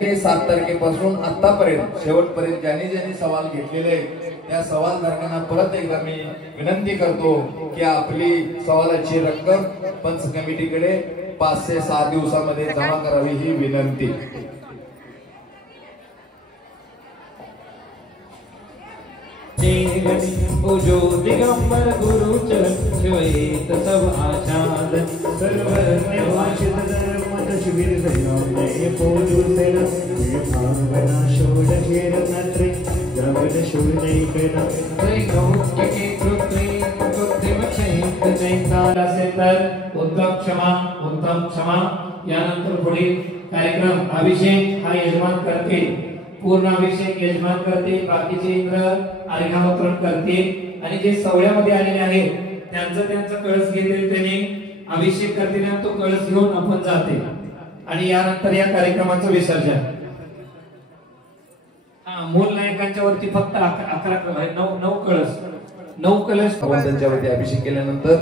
हे 7 तारखेपासून आतापर्यंत शेवटपर्यंत ज्यांनी ज्यांनी सवाल घेतलेले त्या सवालधारकांना परत एकदा मी विनंती करतो की आपली सवालाची रक्कम पंच कमिटीकडे 5 ते 6 दिवसामध्ये जमा करावी ही विनंती। ओ जो दिगंबर गुरु चरण शिवयेत सब आचार सर्वज्ञवाचित धर्म शिविर जय पोजु सेन भावना शोध घेर नत्रे द्रवण शोधे केना जय गौत्य के कृत्रे कृत्रिम चैत चैतारा सेंटर उत्तम क्षमा यानंतर पुढील कार्यक्रम अभिषेक हा यजमान करते पूर्णाभिषेक यजमान करते बाकीचे इंद्र अर्घ्यावतरण करते आणि जे सवळ्यामध्ये आलेले आहेत त्यांचं कळस घेतील त्यांनी अभिषेक करतील आणि तो कळस घेऊन आपण जाते आणि यानंतर या कार्यक्रमाचं विसर्जन। मूल नायकांच्या वरती फक्त 9 कलश त्यांच्यावरती अभिषेक केल्यानंतर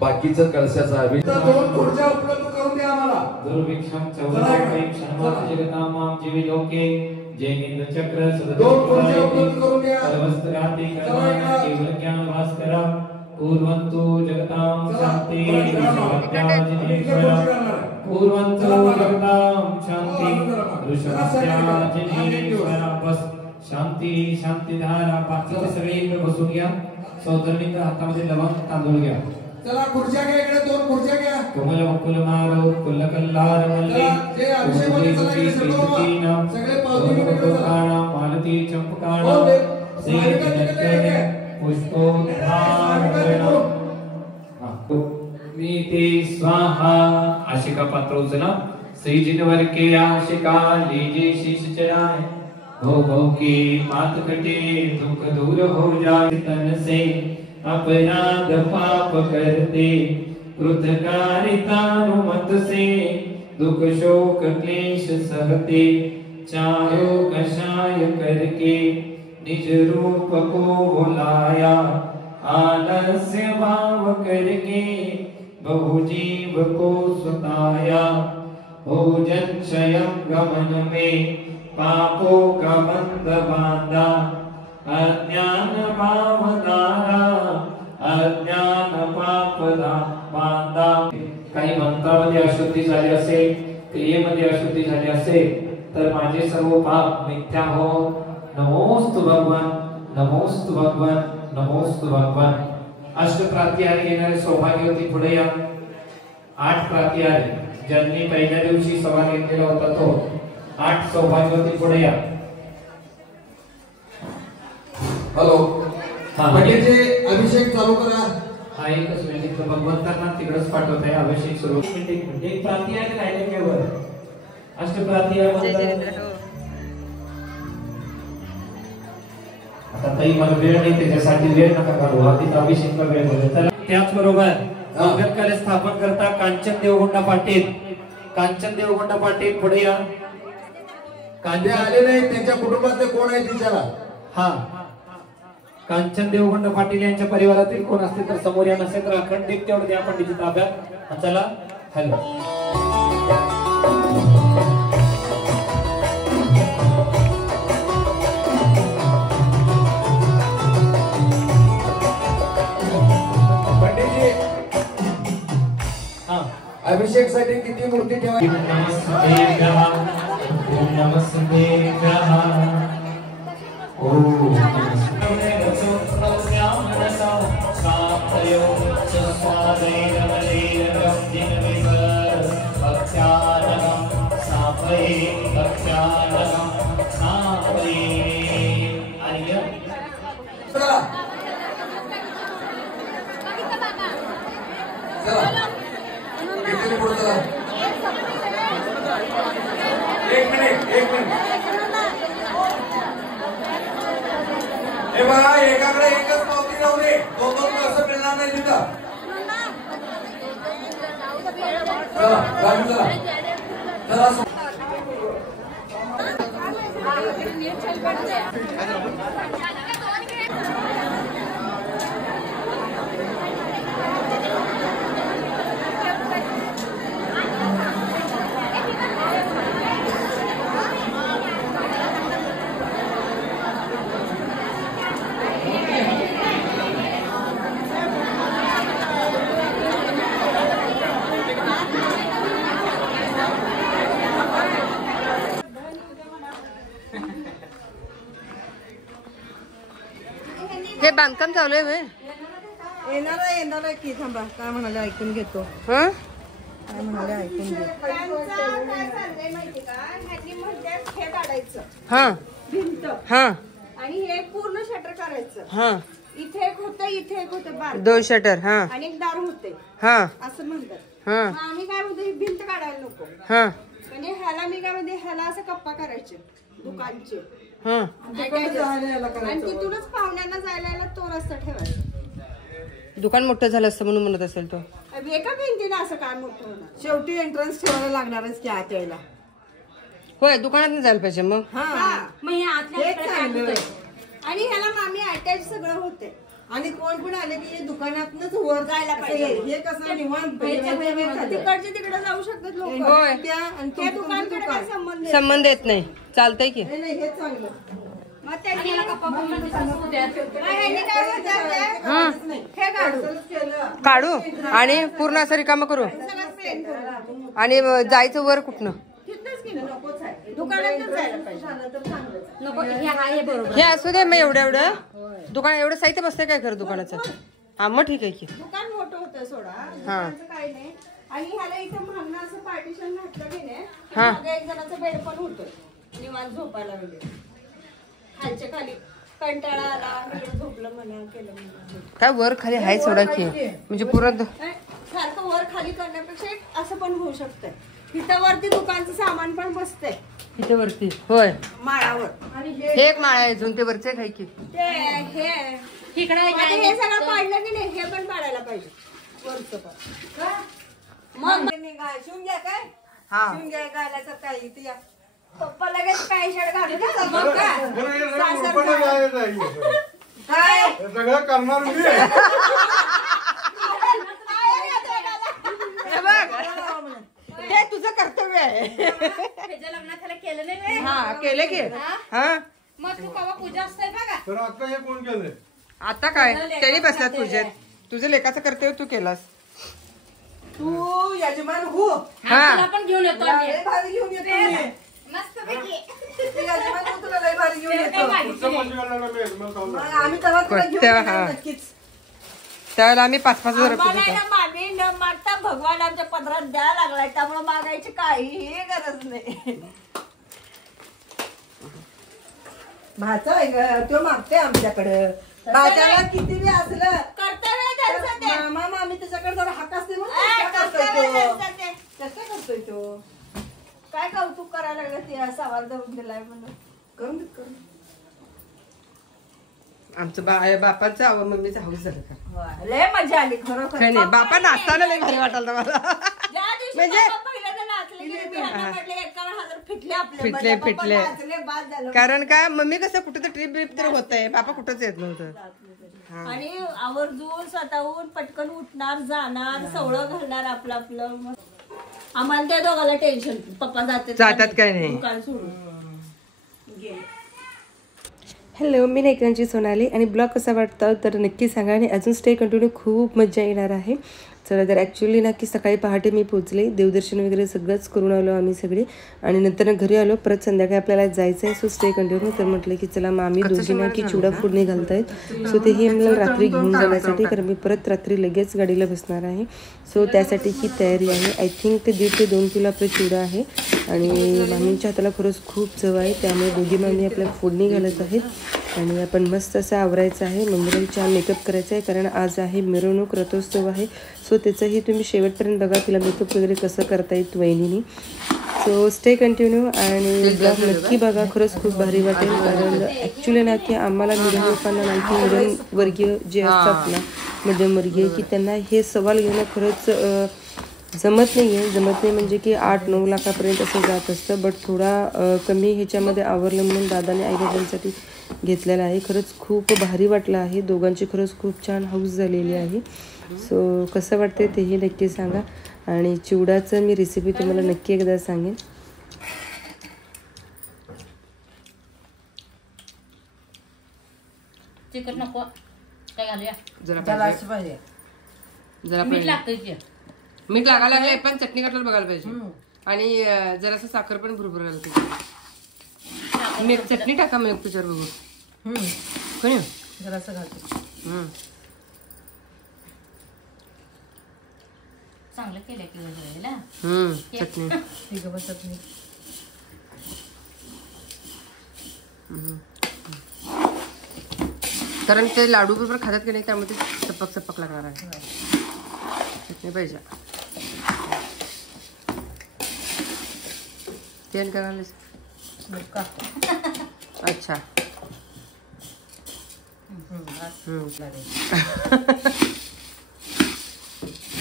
बाकीचं कळसाचा अभिषेक 2 खुर्च्या उपलब्ध करून द्या आम्हाला। दुर्भिक्षम चौरभैम शन्मात जगतामां जीवी लोके जयेंद्र चक्र सर्वस्त्राति कर्माणि केवल ज्ञान भास्करा पूर्वंतु जगतां शांति पूर्वंतु जगतां शांति ऋषभस्याजिनीश्वरा बस शांती शांती धारा। बाकीचे सगळे इकडे बसून घ्या। सौदर्णींच्या हातामध्ये लवंग तांदूळ घ्या। चला खुर्च्या घ्या इकडे 2 खुर्च्या घ्या। कोमल मुकुल मारो कुल कल्लार मल्ली जे अभिषेक सगळे पावती मालती चंपकाणा पुष्पोद्धारणा मी ते स्वाहा आशिका पात्र उचला श्री जिनवर के आशिका लीजे शीश चढ़ाए भो की मात कटे दुख दूर हो जाए तन से अपराध पाप करते कृतकारितानुमत से दुख शोक क्लेश सहते चारों कषाय करके निज रूप को बुलाया आलस्य भाव करके बहुजीव को सुताया भोजन शयन गमन में पापों का बंध बांधा अज्ञान भाव दारा अज्ञान पाप बांधा। काही मंत्रामध्ये अशुद्धी झाली असेल क्रियेमध्ये अशुद्धी झाली असेल तर माझे सर्व पाप मिथ्या हो। नमोस्तु भगवान नमोस्तु भगवान नमोस्तु भगवान। अष्टप्रात्याहारी येणारे सौभाग्यवती पुढे या। 8 प्रात्याहारी ज्यांनी पहिल्या दिवशी सवाल घेतलेला होता तो 8 सौभाग्यवती पुढे या। हॅलो म्हणजे अभिषेक चालू करा। हा एकच मिनिट भगवंतांना तिकडेच पाठवत आहे अभिषेक सुरू। एक प्रात्याहारी राहिले केवळ अष्टप्रात्याहारी आता ताई मला वेळ नाही त्याच्यासाठी वेळ नका घालू आधीच अभिषेक वेळ बोलतो। त्याचबरोबर मंगलकार्य स्थापन करता कांचन देवगुंडा पाटील पुढे या। कांदे आले नाही त्यांच्या कुटुंबातले कोण आहे विचारा। हा कांचन देवगुंडा पाटील यांच्या परिवारातील कोण असतील तर समोर या, नसेल तर अखंड दीप तेवढं द्या पंडितजी ताब्यात। चला हॅलो अभिषेक साठी किती मूर्ती ठेवायची? एक मिनिट हे बघा एकाकडे एकच पावती राहू दे, 2-2 असं मिळणार नाही तिथं। चला राजू चला चला हे बांधकाम चालू आहे येणार की थांबा काय म्हणाले ऐकून घेतो हा काय म्हणाले ऐकून घेतो हे काढायचं हा भिंत हा आणि हे पूर्ण शटर करायचं हा इथे एक होतं इथे एक होतं बार 2 शटर हा आणि एक दार होते हा असं म्हणतात हा मग आम्ही काय म्हणतो ही भिंत काढायला नको हा म्हणजे ह्याला मी काय म्हणते ह्याला असं कप्पा करायचे दुकानचे हा आणि तिथूनच पाहुण्यांना जायला यायला तो रस्ता ठेवायचा दुकान मोठं झालं असतं म्हणून म्हणत असेल तो एका भिंतीला असं काय मोठं होणार शेवटी एंट्रन्स ठेवायला लागणारच की आत यायला होय दुकानात जायला पाहिजे मग मग हे आतल्या इकडे आणि ह्याला मामी अटॅच सगळं होते आणि कोण पण आले की हे दुकानातनच वर जायला पाहिजे हे कसं निवांत तिकडचे तिकडे जाऊ शकतात लोक होय त्या दुकानकडे काय संबंध नाही. संबंध येत नाही चालतंय की नाही हे चांगलं मग त्यांनी ह्यांनी काय म्हणतात हे काढू काढू आणि पूर्ण असं रिकामं करू सगळं प्लेन करू आणि जायचं वर कुठनं तिथनंच गेलं नकोच आहे दुकानातच जायला पाहिजे नको हे बरोबर हे असू दे मग एवढं दुकान एवढं साहित्य बसतंय काय खरं दुकानाचं हा मग ठीक आहे की दुकान मोठं होतं सोडा दुकानाचं काही नाही आणि ह्याला इथं मागणं असं पार्टिशन घातलं की नाही हा. मागं एक जणाचा बेड पण होतं निवांत झोपायला वगैरे खालच्या खाली कंटाळा आला इकडे झोपलं म्हणा केलं म्हणा काय वर खाली हाय सोडा की म्हणजे पूर्ण सारखं वर खाली करण्यापेक्षा एक असं पण होऊ शकतंय इथं वरती दुकानचं सामान पण बसतंय इथे वरती होय माळावर आणि हे एक माळा आहे अजून ते वरचे काय की ते हे इकडे हे सगळं पाडलं की नाही हे पण पाडायला पाहिजे वरचं पण मग शिवून घ्या काय हा शिवून घ्या गायला काय इथे या पप्पा लगेच काय शर्ट घालून मग काय सगळं करणार मी हे तुझं कर्तव्य आहे त्याच्या लग्नात त्याला केलं नाही हा केले की हा मग तू कवा पूजा असते बघा तर आता हे कोण केलंय आता काय त्यांनी बसल्यात पूजेत तुझं लेखाचं कर्तव्य तू केलास तू यजमान हो हा पण घेऊन येतो लय भारी घेऊन येतो मी. मस्त पैकी तू यजमान हो, तुला लय भारी घेऊन येतो पुढचं पंच घालणार मी मग खाऊ मग आम्ही तेव्हा तुला घेऊन तेव्हा, येणार हा. नक्कीच त्यावेळेला आम्ही 5,000 रुपये आम्हाला देतो. ना मागे न मागता भगवान आमच्या पदरात द्यायला लागलाय त्यामुळे मागायची काहीही गरज नाही भाचा आहे ग तो मागते आमच्याकडं भाच्याला किती बी असलं कर्तव्य आहे त्यांचं ते. मामा मामी त्याच्याकडे जरा हाक असते म्हणून आ, चेष्टा कर्तव्य करतोय आहे तो. त्यांचं ते. चेष्टा करतोय तो काय कौतुक करायला लागलं ते सवाल धरून दिलाय म्हणून करून दे, करून दे. आमचं बापाचं आव मम्मीचं हाऊस झालं का लय मजा आली खरोखर काय नाही बापा नाचताना लय भारी वाटायला मला ज्या दिवशी म्हणजे- बाबा पहिल्यांदा नाचले की मी ह्यांना म्हटले 51,000 फिटले आपले फिटले, म्हणजे बाबा फिटले. नाचले, बाद झालं. कारण काय मम्मी कसं कुठं तर ट्रिप बिप तर होत आहे बापा कुठंच येत नव्हतं आणि आवर्जून स्वतःहून पटकन उठणार जाणार सवळं घालणार आपलं आपलं मग आम्हाला त्या दोघाला टेन्शन पप्पा जातात काय नाही. दुकान सोडून गेले. हॅलो मी नेक्रांची सोनाली आणि ब्लॉग कसा वाटतं तर नक्की सांगा आणि अजून स्टे कंटिन्यू खूप मजा येणार आहे. चला तर ॲक्च्युली ना की सकाळी पहाटे मी पोचले देवदर्शन वगैरे सगळंच करून आलो आम्ही सगळे आणि नंतर घरी आलो परत संध्याकाळी आपल्याला जायचं आहे. सो स्टे कंटिन्यू तर म्हटलं की चला मग आम्ही दोघींना की चिवडा फोडणी घालतायत सो तेही मला रात्री घेऊन जाण्यासाठी कारण मी परत रात्री लगेच गाडीला बसणार आहे. सो त्यासाठी ही तयारी आहे. आय थिंक ते 1.5 ते 2 किलो आपला चिवडा आहे आणि मामींच्या हाताला खरंच खूप चव आहे त्यामुळे दोघी मामी आपल्याला फोडणी घालत आहेत आणि आपण मस्त असं आवरायचं आहे. मंदिराला छान मेकअप करायचा आहे कारण आज आहे मिरवणूक रथोत्सव आहे. सो त्याचंही तुम्ही शेवटपर्यंत बघा तिला मेकअप वगैरे कसं करता येत वहिनीनी. सो स्टे कंटिन्यू आणि ब्लॉग नक्की बघा खरंच खूप भारी वाटेल कारण ॲक्च्युली ना की आम्हाला मिडल लोकांना नाही की मिडल वर्गीय जे असतात ना मध्यम वर्गीय की त्यांना हे सवाल घेणं खरंच जमत नाही म्हणजे की 8-9 लाखापर्यंत असं जात असतं बट थोडा कमी ह्याच्यामध्ये आवरलं म्हणून दादाने आईबाबांसाठी घेतलेला आहे. खरंच खूप भारी वाटलं आहे. दोघांची खरंच खूप छान हाऊस झालेली आहे. सो कसं वाटते तेही नक्की सांगा आणि चिवड्याचं मी रेसिपी तुम्हाला नक्की एकदा सांगेन. तिखट नको काय घालूया जरा मीठ लागतंय की मीठ लागायला लागले पण चटणी काढायला बघायला पाहिजे आणि जरासं साखर पण भरपूर घालायला पाहिजे. चटणी टाका मग तुझ्यावर बघू कोणी जरासं घालते. चांगलं केलं की वेगवेगळं चटणी ठीक आहे चटणी. कारण ते लाडू बरोबर खातात की नाही त्यामध्ये चपक चपक लागणार आहे. चटणी पाहिजे. तेल काय घालायचं? अच्छा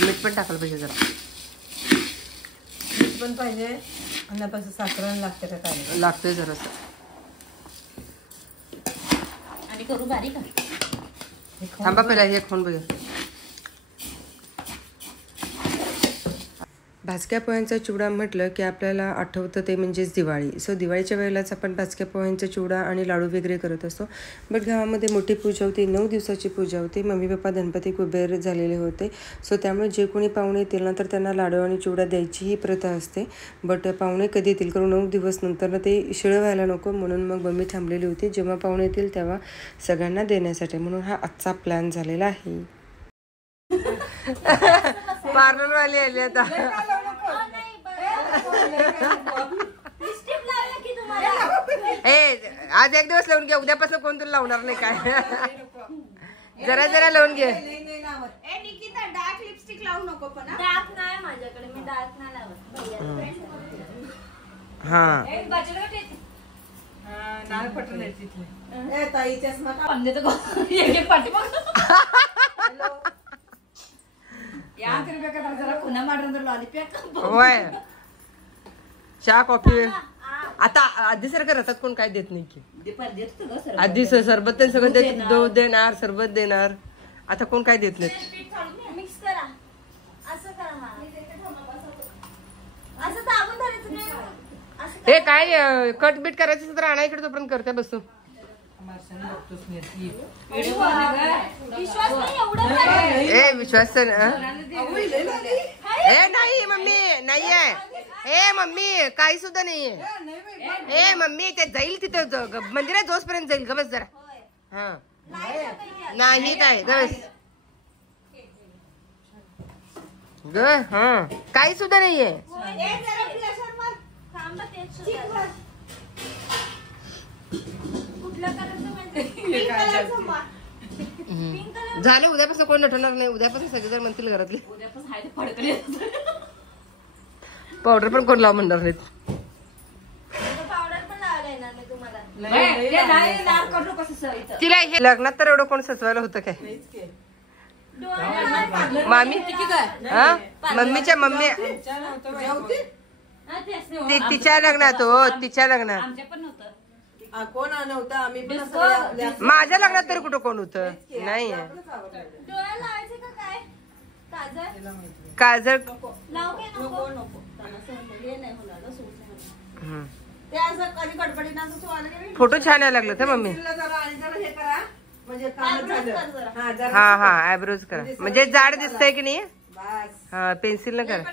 मीठ पण टाकायला पाहिजे जरा. मीठ पण पाहिजे आणि आता साखर लागते का काय? लागतंय जरासं. आणि करू बारीक थांबा पहिला हे खाऊन बघूया. भाजक्या पोह्यांचा चिवडा म्हटलं की आपल्याला आठवतं ते म्हणजेच दिवाळी. सो दिवाळीच्या वेळेलाच आपण भाजक्या पोह्यांचा चिवडा आणि लाडू वगैरे करत असतो. बट गावामध्ये मोठी पूजा होती, 9 दिवसाची पूजा होती. मम्मी पप्पा गणपती कुबेर झालेले होते. सो त्यामुळे जे कोणी पाहुणे येतील ना तर त्यांना लाडू आणि चिवडा द्यायची ही प्रथा असते. बट पाहुणे कधी येतील करून 9 दिवस नंतर ना ते शिळं व्हायला नको म्हणून मग मम्मी थांबलेली होती जेव्हा पाहुणे येतील तेव्हा सगळ्यांना देण्यासाठी. म्हणून हा आजचा प्लॅन झालेला आहे. पार्लरवाली आली आता. आज एक दिवस लावून घे, उद्यापासून कोण तुला लावणार नाही काय. जरा जरा लावून घे. निकिता डार्क लिपस्टिक लावू नको पण डार्क नाही माझ्याकडे, मी डार्क नाही लावत. हा नाळ पटून आहे तिथले. ए ताई चष्मा का? होय. चहा कॉफी आता आधी सारखं रथात कोण काय देत नाही की. आधी सरबत ते सगळं दूध देणार, सरबत देणार. आता कोण काय देत नाही. मिक्स करा, असं करा. असं दाबून धरायचं नाही. हे काय कट बीट करायचं तर आणा इकडे तोपर्यंत करते बसू. विश्वास नाही एवढं. ए विश्वास ए नाही मम्मी नाहीये. ए मम्मी काही सुद्धा नाहीये. ए मम्मी ते जाईल तिथं मंदिरात जोसपर्यंत जाईल. ग बस जरा. हा नाही काय ग बस ग. हा काही सुद्धा नाहीये. झालं. उद्यापासून कोण नटवणार नाही. उद्यापासून सगळेजण म्हणतील घरातले. पावडर पण कोण लाव म्हणणार नाहीत. तिला हे लग्नात तर एवढं कोण सचवायला होतं काय. मामी हा मम्मीच्या मम्मी तिच्या लग्नात हो. तिच्या लग्नात कोण नव्हतं. आम्ही पण माझ्या लग्नात तरी कुठं कोण होतं. नाही काजळ फोटो छान यायला लागलं तर मम्मी. हा हा आयब्रोज करा म्हणजे जाड दिसतंय की नाही. हा पेन्सिल न करा.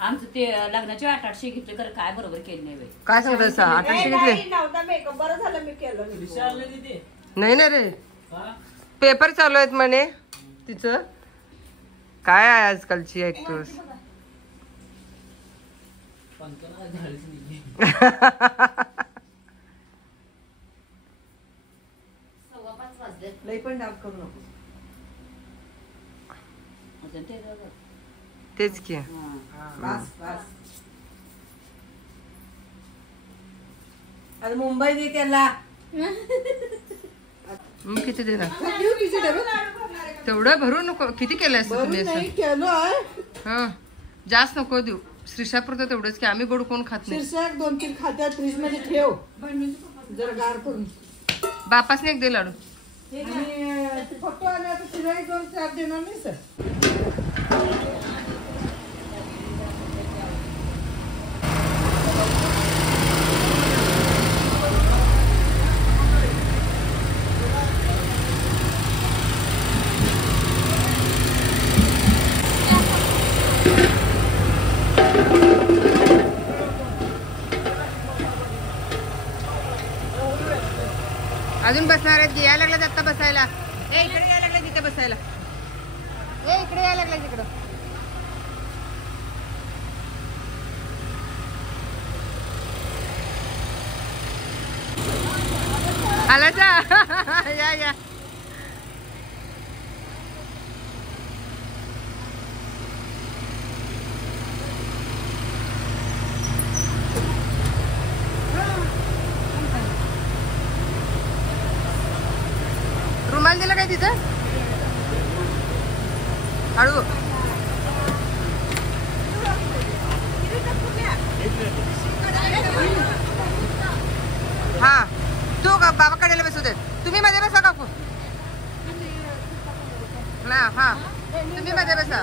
आमचं ते लग्नाचे 800 घेतले तर काय बरोबर केले नाही. काय सांगता 800 घेतले. बरं झालं मी केलं. नाही ना रे पेपर चालू आहेत म्हणे तिचं. काय आहे आजकालची ऍक्टर्स. लई पण डाब करू नको. तेच की. बस बस. आता मुंबईत त्याला मग किती देणार. तेवढं भरू नको. किती केलंय तुम्ही असं. हा जास्त नको देऊ. श्रीषापुरतं तेवढंच की आम्ही गोड कोण खात नाही. 2-3 खात्यात फ्रीज मध्ये ठेव जरा गार करून. बापासने एक दे लाडू. फोटो आले आता तिला 2-4 देणार नाही सर. अजून बसणार आहेत. यायला लागलं आता बसायला. इकडे यायला लागलं तिथे बसायला. इकडे यायला लागलं तिकडं. आला जा. या रुमाल दिला काय तिथं हळू. हा तू बाबा कडेला बसू देत. तुम्ही मध्ये बसा काकू. हा तुम्ही मध्ये बसा.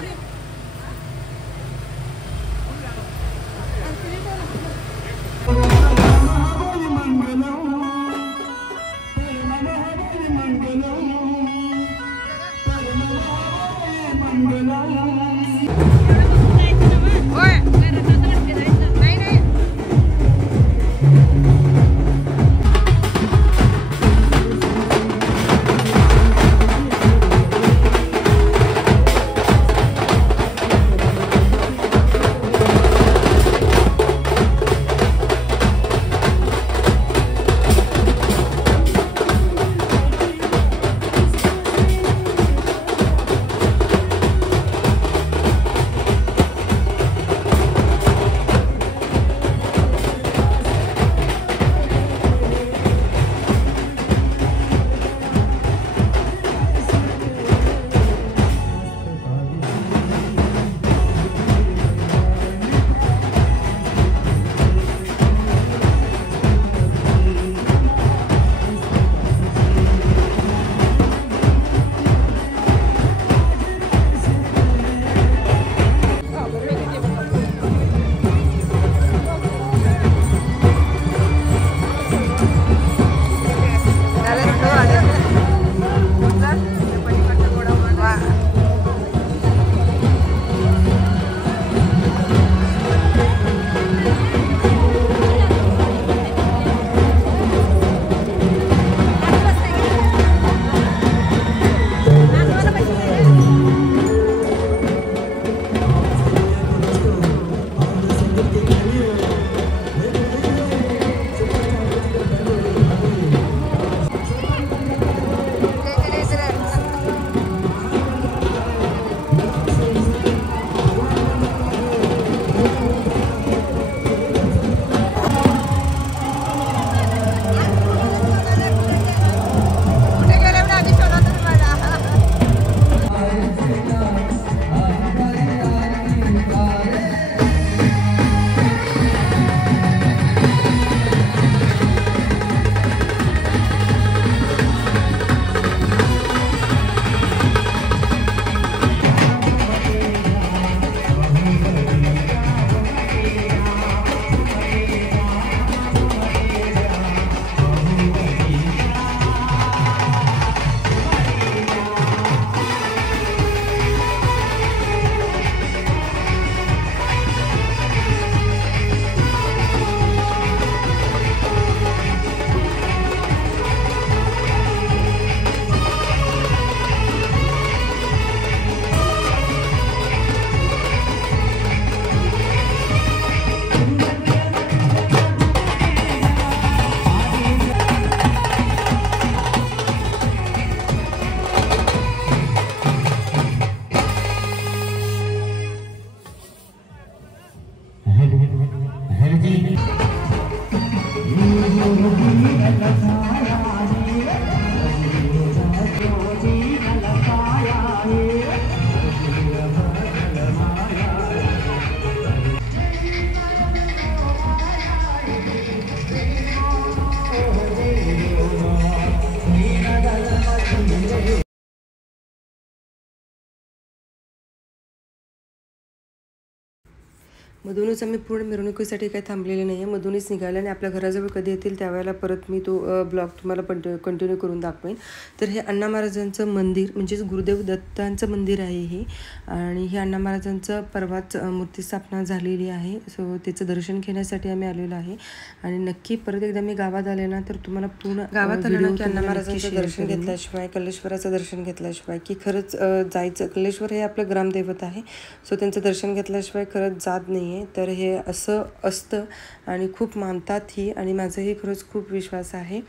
मधूनच आम्ही पूर्ण मिरवणुकीसाठी काही थांबलेले नाही आहे, मधूनच निघाले आणि आपल्या घराजवळ कधी येतील त्यावेळेला परत मी तो ब्लॉग तुम्हाला कंटिन्यू करून दाखवेन. तर हे अण्णा महाराजांचं मंदिर म्हणजेच गुरुदेव दत्तांचं मंदिर आहे हे, आणि हे अण्णा महाराजांचं परवाच मूर्ती स्थापना झालेली आहे. सो त्याचं दर्शन घेण्यासाठी आम्ही आलेलो आहे. आणि नक्की परत एकदा मी गावात आले ना तर तुम्हाला पूर्ण गावात आलं ना की अण्णा महाराजांचं दर्शन घेतल्याशिवाय, कल्लेश्वराचं दर्शन घेतल्याशिवाय की खरंच जायचं. कल्लेश्वर हे आपलं ग्रामदैवत आहे, सो त्यांचं दर्शन घेतल्याशिवाय खरंच जात नाही. तर हे असं असतं आणि खूप मानतात ही, आणि माझाही खरंच खूप विश्वास आहे.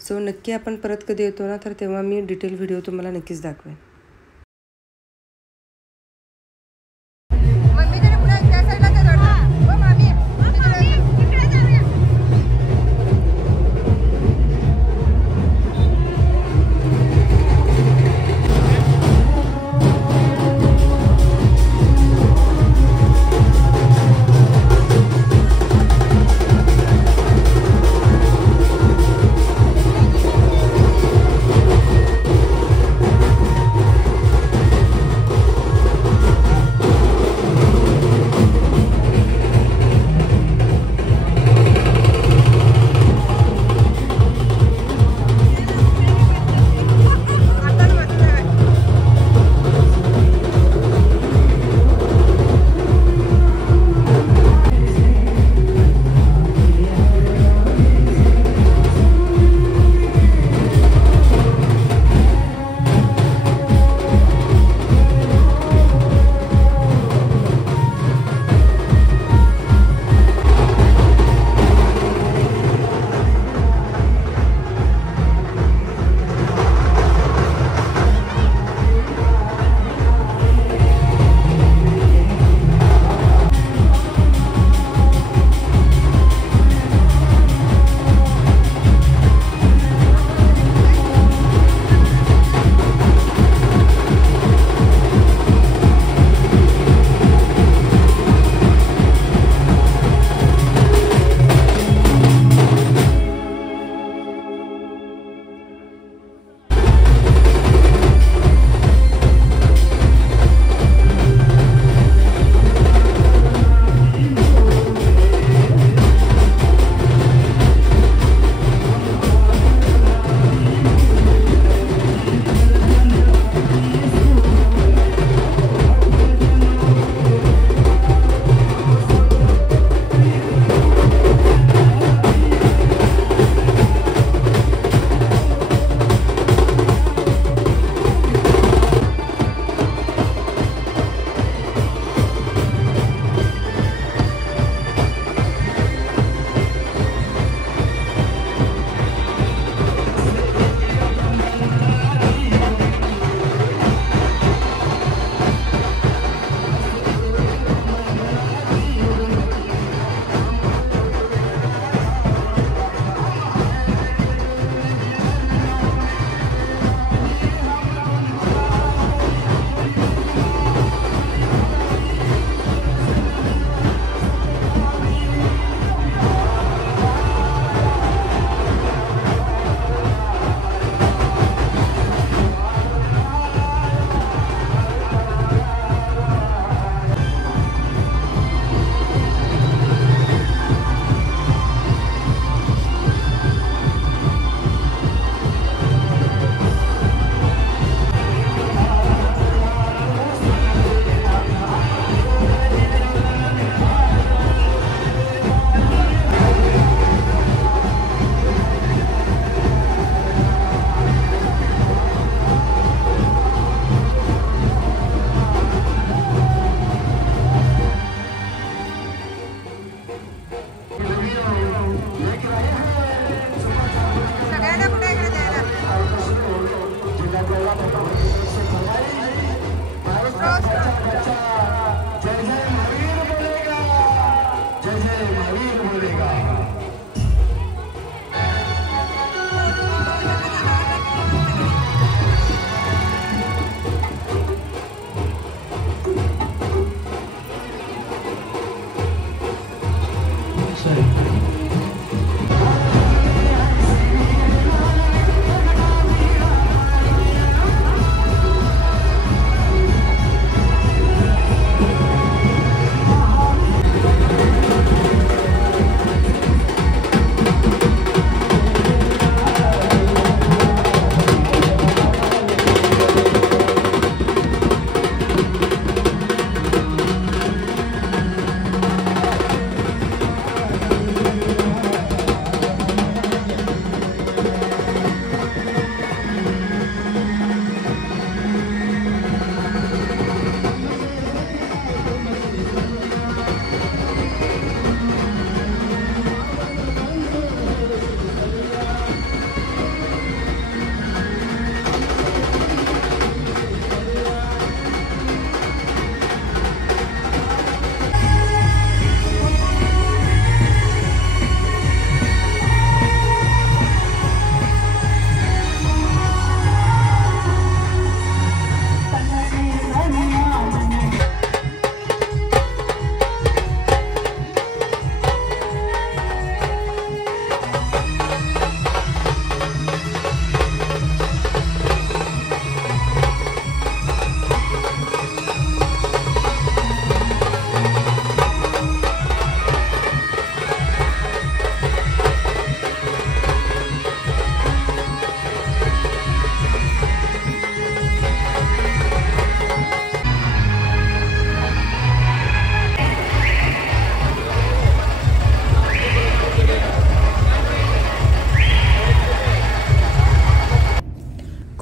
सो नक्की आपण परत कधी येतो ना तर तेव्हा मी डिटेल व्हिडिओ तुम्हाला नक्कीच दाखवेन.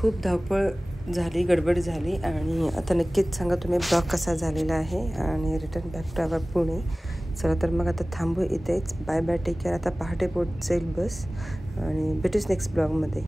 खूप धावपळ झाली, गडबड झाली आणि आता नक्कीच सांगा तुम्ही ब्लॉग कसा झालेला आहे आणि return back to our Pune. चला तर मग आता थांबू इथेच. Bye bye, take care. आता पहाटे पोहोचेल बस आणि भेटूच नेक्स्ट ब्लॉगमध्ये.